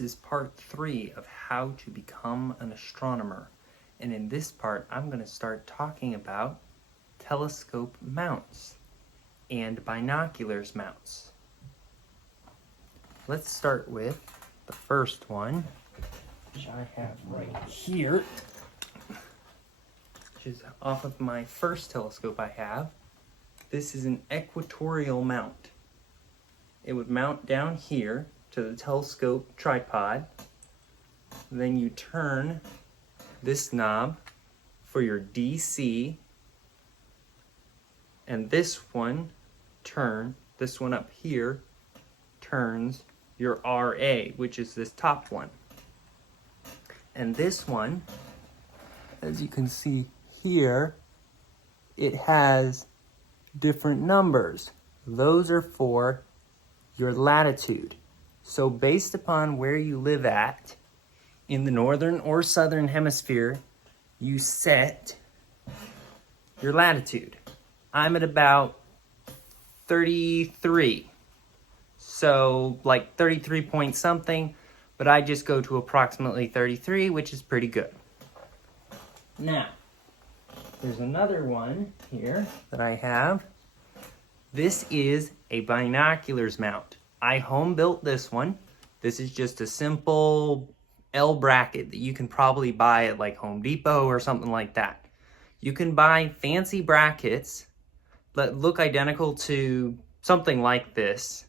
This is part 3 of how to become an astronomer. And in this part, I'm going to start talking about telescope mounts and binoculars mounts. Let's start with the first one, which I have right here, which is off of my first telescope I have. This is an equatorial mount. It would mount down here to the telescope tripod. Then you turn this knob for your DC, and this one up here turns your RA, which is this top one. And this one, as you can see here, it has different numbers. Those are for your latitude. So based upon where you live at in the northern or southern hemisphere, you set your latitude. I'm at about 33. So like 33 point something, but I just go to approximately 33, which is pretty good. Now, there's another one here that I have. This is a binoculars mount. I home built this one. This is just a simple L bracket that you can probably buy at like Home Depot or something like that. You can buy fancy brackets that look identical to something like this,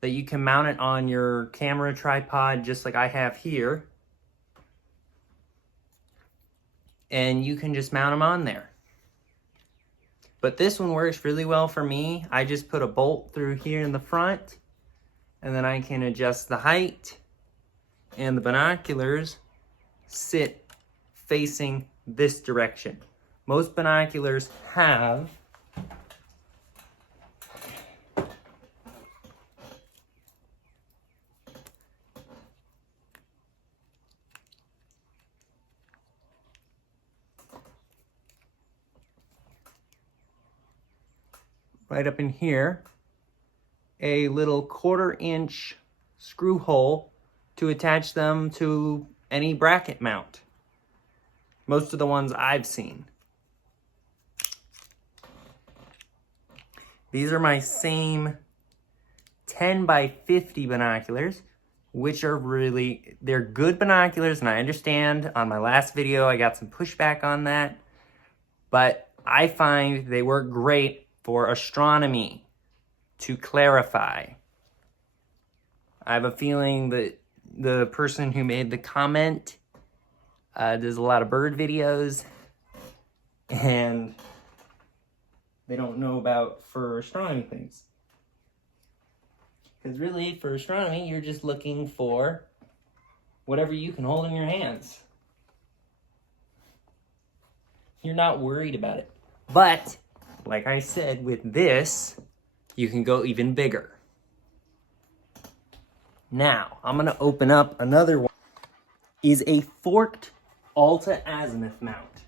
that you can mount it on your camera tripod just like I have here. And you can just mount them on there. But this one works really well for me. I just put a bolt through here in the front, and then I can adjust the height, and the binoculars sit facing this direction. Most binoculars have right up in here a little 1/4-inch screw hole to attach them to any bracket mount. Most of the ones I've seen. These are my same 10 by 50 binoculars, which are they're good binoculars, and I understand on my last video I got some pushback on that, but I find they work great for astronomy. To clarify, I have a feeling that the person who made the comment does a lot of bird videos, and they don't know about for astronomy things. Because really, for astronomy, you're just looking for whatever you can hold in your hands. You're not worried about it. But, like I said, with this, you can go even bigger. Now, I'm gonna open up another one. Is a forked alta-azimuth mount.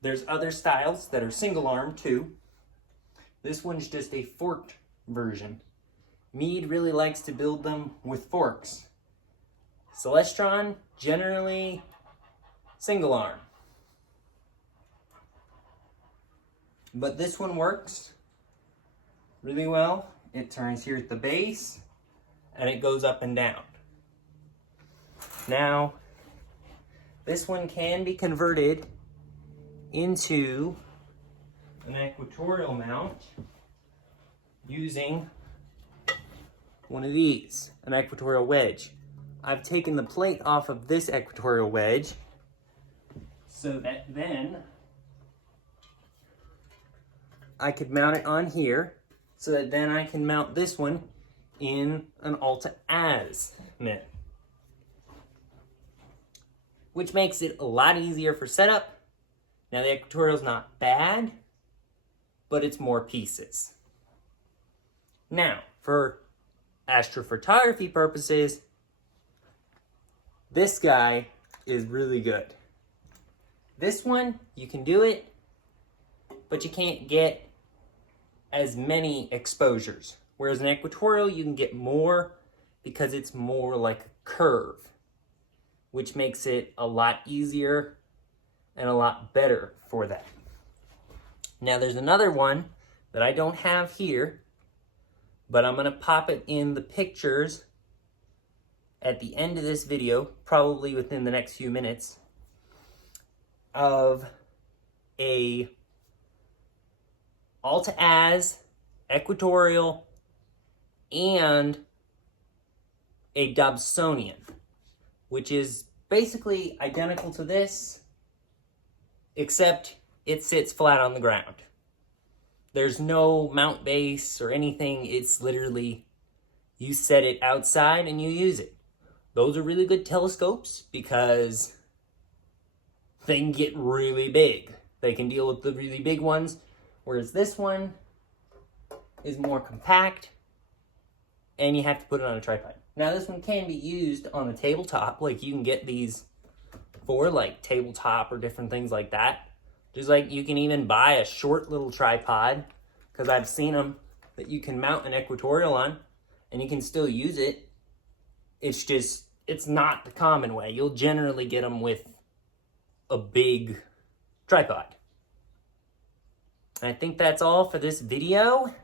There's other styles that are single arm too. This one's just a forked version. Meade really likes to build them with forks. Celestron, generally single arm. But this one works really well. It turns here at the base, and it goes up and down. Now, this one can be converted into an equatorial mount using one of these, an equatorial wedge. I've taken the plate off of this equatorial wedge so that then I could mount it on here, so that then I can mount this one in an alta-azimuth, which makes it a lot easier for setup. Now the equatorial's not bad, but it's more pieces. Now, for astrophotography purposes, this guy is really good. This one, you can do it, but you can't get as many exposures. Whereas an equatorial, you can get more because it's more like a curve, which makes it a lot easier and a lot better for that. Now there's another one that I don't have here, but I'm gonna pop it in the pictures at the end of this video, probably within the next few minutes, of a Alta-Az, equatorial, and a Dobsonian, which is basically identical to this, except it sits flat on the ground. There's no mount base or anything. It's literally, you set it outside and you use it. Those are really good telescopes because they can get really big. They can deal with the really big ones, whereas this one is more compact and you have to put it on a tripod. Now this one can be used on a tabletop. Like you can get these for like tabletop or different things like that. Just like you can even buy a short little tripod, because I've seen them that you can mount an equatorial on and you can still use it. It's just, it's not the common way. You'll generally get them with a big tripod. I think that's all for this video.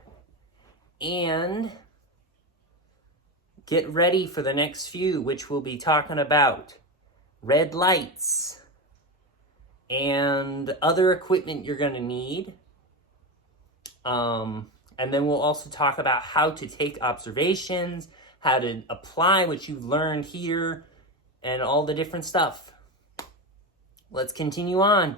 And get ready for the next few, which we'll be talking about red lights and other equipment you're going to need. And then we'll also talk about how to take observations, how to apply what you've learned here, and all the different stuff. Let's continue on.